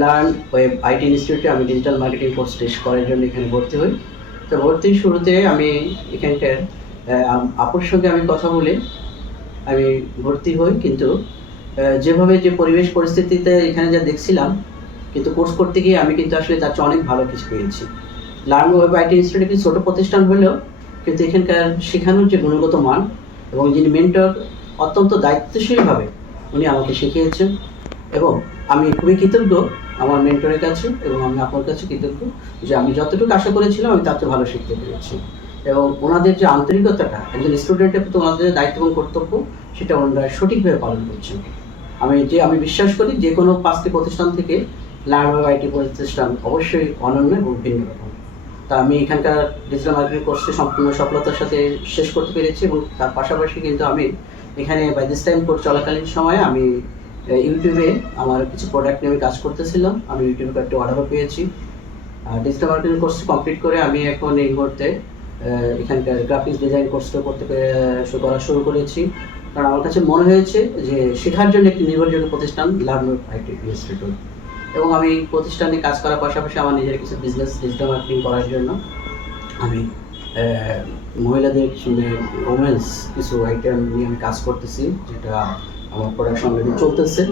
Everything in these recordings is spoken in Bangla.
লার্ন ওয়েব আইটি ইনস্টিটিউটে আমি ডিজিটাল মার্কেটিং কোর্স শেষ করার জন্য এখানে ভর্তি হই। তো ভর্তির শুরুতে আমি এখানকার আপুর সঙ্গে আমি কথা বলে আমি ভর্তি হই, কিন্তু যেভাবে যে পরিবেশ পরিস্থিতিতে এখানে যা দেখছিলাম, কিন্তু কোর্স করতে গিয়ে আমি কিন্তু আসলে তার চেয়ে অনেক ভালো কিছু পেয়েছি। লার্ন ওয়েব আইটি ইনস্টিটিউট একটি ছোটো প্রতিষ্ঠান হলেও কিন্তু এখানকার শেখানোর যে গুণগত মান এবং যিনি মেন্টর অত্যন্ত দায়িত্বশীলভাবে উনি আমাকে শিখিয়েছেন, এবং আমি খুবই কৃতজ্ঞ আমার মেন্টরের কাছে এবং আমি আপনার কাছে কৃতজ্ঞ যে আমি যতটুকু আশা করেছিলাম আমি তার চেয়ে ভালো শিখতে পেরেছি। এবং ওনাদের যে আন্তরিকতাটা একজন স্টুডেন্টের প্রতি ওনাদের যে দায়িত্ব এবং কর্তব্য সেটা ওনারা সঠিকভাবে পালন করছেন। আমি বিশ্বাস করি যে কোনো 5টি প্রতিষ্ঠান থেকে লার্ন ওয়েব আইটি প্রতিষ্ঠান অবশ্যই অনন্য এবং ভিন্ন রকম। তা আমি এখানকার ডিজিটাল মার্কেটিং কোর্সটি সম্পূর্ণ সফলতার সাথে শেষ করতে পেরেছি, এবং তার পাশাপাশি কিন্তু আমি এখানে বাই দিস টাইম কোর্স চলাকালীন সময়ে আমি ইউটিউবে আমার কিছু প্রোডাক্ট নিয়ে আমি কাজ করতেছিলাম। আমি ইউটিউবে কয়েকটি অর্ডারও পেয়েছি। ডিজিটাল মার্কেটিং কোর্সটি কমপ্লিট করে আমি এখন এই মুহূর্তে এখানকার গ্রাফিক্স ডিজাইন কোর্সটা করা শুরু করেছি, কারণ আমার কাছে মনে হয়েছে যে শেখার জন্য একটি নির্ভরযোগ্য প্রতিষ্ঠান লার্ন ওয়েব আইটি ইনস্টিটিউট। এবং আমি প্রতিষ্ঠানে কাজ করার পাশাপাশি আমার নিজের কিছু বিজনেস ডিজিটাল মার্কেটিং করার জন্য আমি মহিলাদের ওমেন্স কিছু আইটেম নিয়ে আমি কাজ করতেছি, যেটা আমার প্রোডাকশন অলরেডি চলতেছে।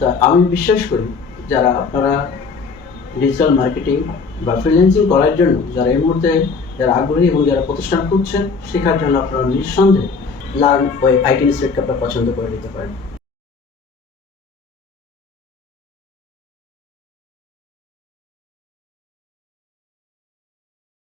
তা আমি বিশ্বাস করি যারা আপনারা ডিজিটাল মার্কেটিং বা ফ্রিল্যান্সিং করার জন্য যারা এই মুহূর্তে যারা আগ্রহী এবং যারা প্রতিষ্ঠান খুঁজছেন শেখার জন্য, আপনারা নিঃসন্দেহে লার্ন ওয়েব আইটি ইনস্টিটিউটকে আপনারা পছন্দ করে নিতে পারেন।